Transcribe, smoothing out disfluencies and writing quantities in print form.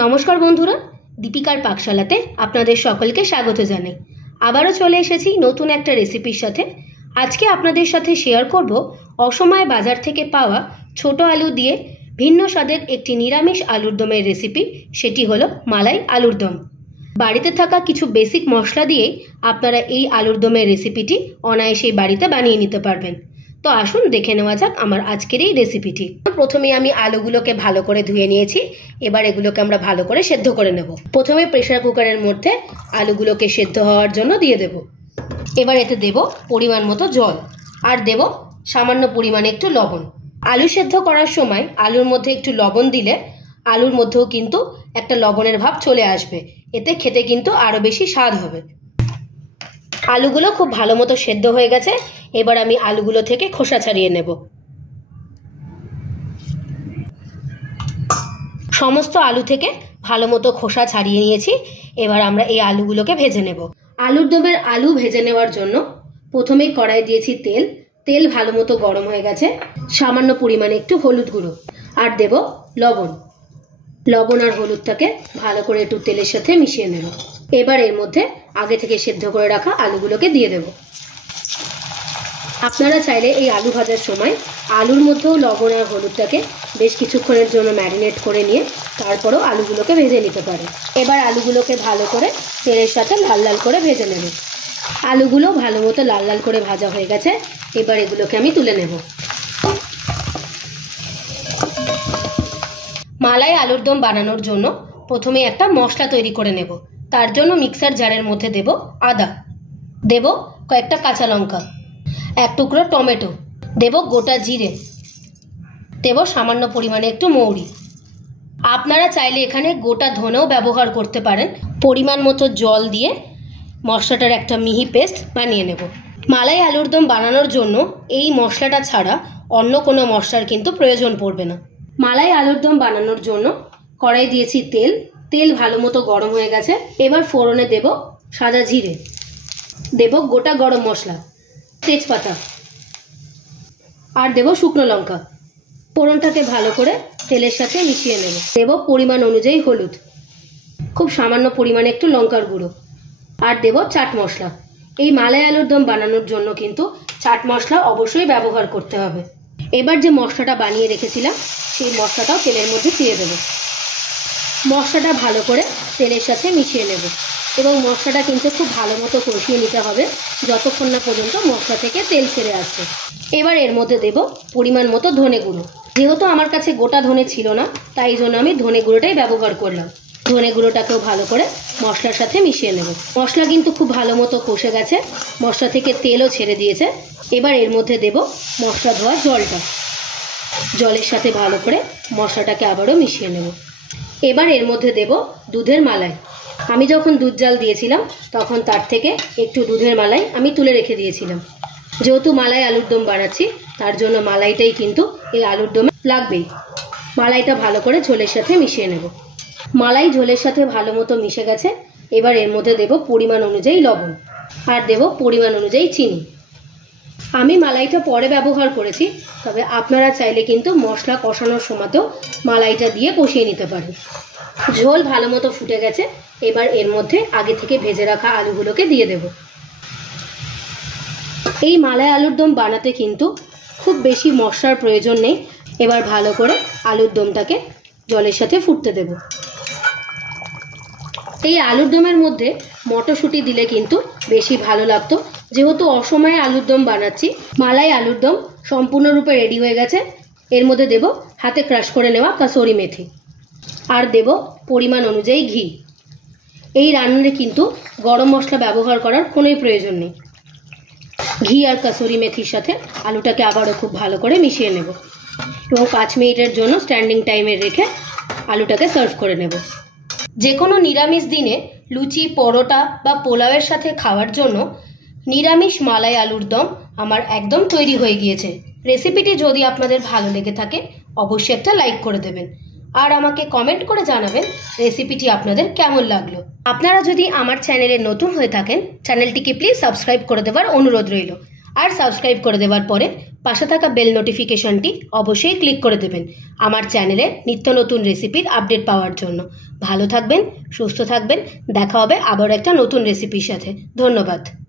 নমস্কার বন্ধুরা, দীপিকার পাকশালাতে আপনাদের সকলকে স্বাগত জানাই। আবারও চলে এসেছি নতুন একটা রেসিপির সাথে। আজকে আপনাদের সাথে শেয়ার করব অসময়ে বাজার থেকে পাওয়া ছোট আলু দিয়ে ভিন্ন স্বাদের একটি নিরামিষ আলুর দমের রেসিপি। সেটি হলো মালাই আলুর দম। বাড়িতে থাকা কিছু বেসিক মশলা দিয়েই আপনারা এই আলুর দমের রেসিপিটি অনায়াসেই বাড়িতে বানিয়ে নিতে পারবেন। তো আসুন দেখে নেওয়া যাক আমার আজকের এই রেসিপিটি। প্রথমে আমি আলুগুলোকে ভালো করে ধুয়ে নিয়েছি। এবার এগুলোকে আমরা ভালো করে সেদ্ধ করে নেব। প্রথমে প্রেসার কুকারের মধ্যে আলুগুলোকে সেদ্ধ হওয়ার জন্য দিয়ে দেব। এবার এতে দেব পরিমাণ মতো জল, আর দেব সামান্য পরিমাণে একটু লবণ। আলু সেদ্ধ করার সময় আলুর মধ্যে একটু লবণ দিলে আলুর মধ্যেও কিন্তু একটা লবণের ভাব চলে আসবে, এতে খেতে কিন্তু আরো বেশি স্বাদ হবে। আলুগুলো খুব ভালো মতো সেদ্ধ হয়ে গেছে। এবার আমি আলুগুলো থেকে খোসা ছাড়িয়ে নেব। সমস্ত আলু থেকে ভালো মতো খোসা ছাড়িয়ে নিয়েছি। এবার আমরা এই আলুগুলোকে ভেজে নেব। আলুর দমের আলু ভেজে নেওয়ার জন্য প্রথমেই কড়াই দিয়েছি তেল। তেল ভালো মতো গরম হয়ে গেছে। সামান্য পরিমাণে একটু হলুদ গুঁড়ো, আর দেব লবণ। লবণ আর হলুদটাকে ভালো করে একটু তেলের সাথে মিশিয়ে নেব। এবার এর মধ্যে আগে থেকে সেদ্ধ করে রাখা আলুগুলোকে দিয়ে দেব। আপনারা চাইলে এই আলু ভাজার সময় আলুর মধ্যেও লবণ আর হলুদটাকে বেশ কিছুক্ষণের জন্য ম্যারিনেট করে নিয়ে তারপরেও আলুগুলোকে ভেজে নিতে পারেন। এবার আলুগুলোকে ভালো করে তেলের সাথে লাল লাল করে ভেজে নেব। আলুগুলো ভালো মতো লাল লাল করে ভাজা হয়ে গেছে। এবার এগুলোকে আমি তুলে নেব। মালাই আলুর দম বানানোর জন্য প্রথমে একটা মশলা তৈরি করে নেব। তার জন্য মিক্সার জারের মধ্যে দেব আদা, দেব কয়েকটা কাঁচা লঙ্কা, এক টুকরো টমেটো, দেব গোটা জিরে, দেব সামান্য পরিমাণে একটু মৌরি। আপনারা চাইলে এখানে গোটা ধনেও ব্যবহার করতে পারেন। পরিমাণ মতো জল দিয়ে মশলাটার একটা মিহি পেস্ট বানিয়ে নেব। মালাই আলুর দম বানানোর জন্য এই মশলাটা ছাড়া অন্য কোনো মশলার কিন্তু প্রয়োজন পড়বে না। মালাই আলুর দম বানানোর জন্য কড়াই দিয়েছি তেল। তেল ভালো মতো গরম হয়ে গেছে। এবার ফোড়নে দেব সাদা জিরে, দেব গোটা গরম মশলা, তেজপাতা, আর দেব শুকনো লঙ্কা। ফোড়নটাকে ভালো করে তেলের সাথে মিশিয়ে নেব। দেব পরিমাণ অনুযায়ী হলুদ, খুব সামান্য পরিমাণে একটু লঙ্কার গুঁড়ো, আর দেব চাট মশলা। এই মালাই আলুর দম বানানোর জন্য কিন্তু চাট মশলা অবশ্যই ব্যবহার করতে হবে। এবার যে মশলাটা বানিয়ে রেখেছিলাম সেই মশলাটাও তেলের মধ্যে দিয়ে দেব। মশলাটা ভালো করে তেলের সাথে মিশিয়ে নেব এবং মশলাটা কিন্তু খুব ভালো মতো কষিয়ে নিতে হবে যতক্ষণ না পর্যন্ত মশলা থেকে তেল ছেড়ে আসছে। এবার এর মধ্যে দেব পরিমাণ মতো ধনে গুঁড়ো। যেহেতু আমার কাছে গোটা ধনে ছিল না, তাই জন্য আমি ধনে গুঁড়োটাই ব্যবহার করলাম। ধনে গুঁড়োটাকেও ভালো করে মশলার সাথে মিশিয়ে নেব। মশলা কিন্তু খুব ভালো মতো কষে গেছে, মশলা থেকে তেলও ছেড়ে দিয়েছে। এবার এর মধ্যে দেব মশলা ধোয়া জলটা। জলের সাথে ভালো করে মশলাটাকে আবারও মিশিয়ে নেব। এবার এর মধ্যে দেব দুধের মালাই। আমি যখন দুধ জাল দিয়েছিলাম তখন তার থেকে একটু দুধের মালাই আমি তুলে রেখে দিয়েছিলাম। যেহেতু মালাই আলুর দম বানাচ্ছি তার জন্য মালাইটাই কিন্তু এই আলুর দমে লাগবেই। মালাইটা ভালো করে ঝোলের সাথে মিশিয়ে নেব। মালাই ঝোলের সাথে ভালো মতো মিশে গেছে। এবার এর মধ্যে দেব পরিমাণ অনুযায়ী লবণ, আর দেব পরিমাণ অনুযায়ী চিনি। আমি মালাইটা পরে ব্যবহার করেছি, তবে আপনারা চাইলে কিন্তু মশলা কষানোর সময়তেও মালাইটা দিয়ে কষিয়ে নিতে পারেন। ঝোল ভালো মতো ফুটে গেছে। এবার এর মধ্যে আগে থেকে ভেজে রাখা আলুগুলোকে দিয়ে দেব। এই মালাই আলুর দম বানাতে কিন্তু খুব বেশি মশলার প্রয়োজন নেই। এবার ভালো করে আলুর দমটাকে জলের সাথে ফুটতে দেব। এই আলুর দমের মধ্যে মটরশুঁটি দিলে কিন্তু বেশি ভালো লাগতো। যেহেতু অসময়ে আলুর দম বানাচ্ছি, মালাই আলুর দম সম্পূর্ণরূপে রেডি হয়ে গেছে। এর মধ্যে দেব হাতে ক্রাশ করে নেওয়া কাসুরি মেথি, আর দেব পরিমাণ অনুযায়ী ঘি। এই রান্নায় কিন্তু গরম মশলা ব্যবহার করার কোনোই প্রয়োজন নেই। ঘি আর কাসুরি মেথির সাথে আলুটাকে আবারও খুব ভালো করে মিশিয়ে নেব এবং 5 মিনিটের জন্য স্ট্যান্ডিং টাইমে রেখে আলুটাকে সার্ভ করে নেব। যে কোনো নিরামিষ দিনে লুচি, পরোটা বা পোলাওয়ের সাথে খাওয়ার জন্য নিরামিষ মালাই আলুর দম আমার একদম তৈরি হয়ে গিয়েছে। রেসিপিটি যদি আপনাদের ভালো লেগে থাকে অবশ্যই একটা লাইক করে দেবেন, আর আমাকে কমেন্ট করে জানাবেন রেসিপিটি আপনাদের কেমন লাগলো। আপনারা যদি আমার চ্যানেলে নতুন হয়ে থাকেন চ্যানেলটিকে প্লিজ সাবস্ক্রাইব করে দেওয়ার অনুরোধ রইল, আর সাবস্ক্রাইব করে দেওয়ার পরে পাশে থাকা বেল নোটিফিকেশনটি অবশ্যই ক্লিক করে দেবেন আমার চ্যানেলে নিত্য নতুন রেসিপির আপডেট পাওয়ার জন্য। ভালো থাকবেন, সুস্থ থাকবেন। দেখা হবে আবার একটা নতুন রেসিপির সাথে। ধন্যবাদ।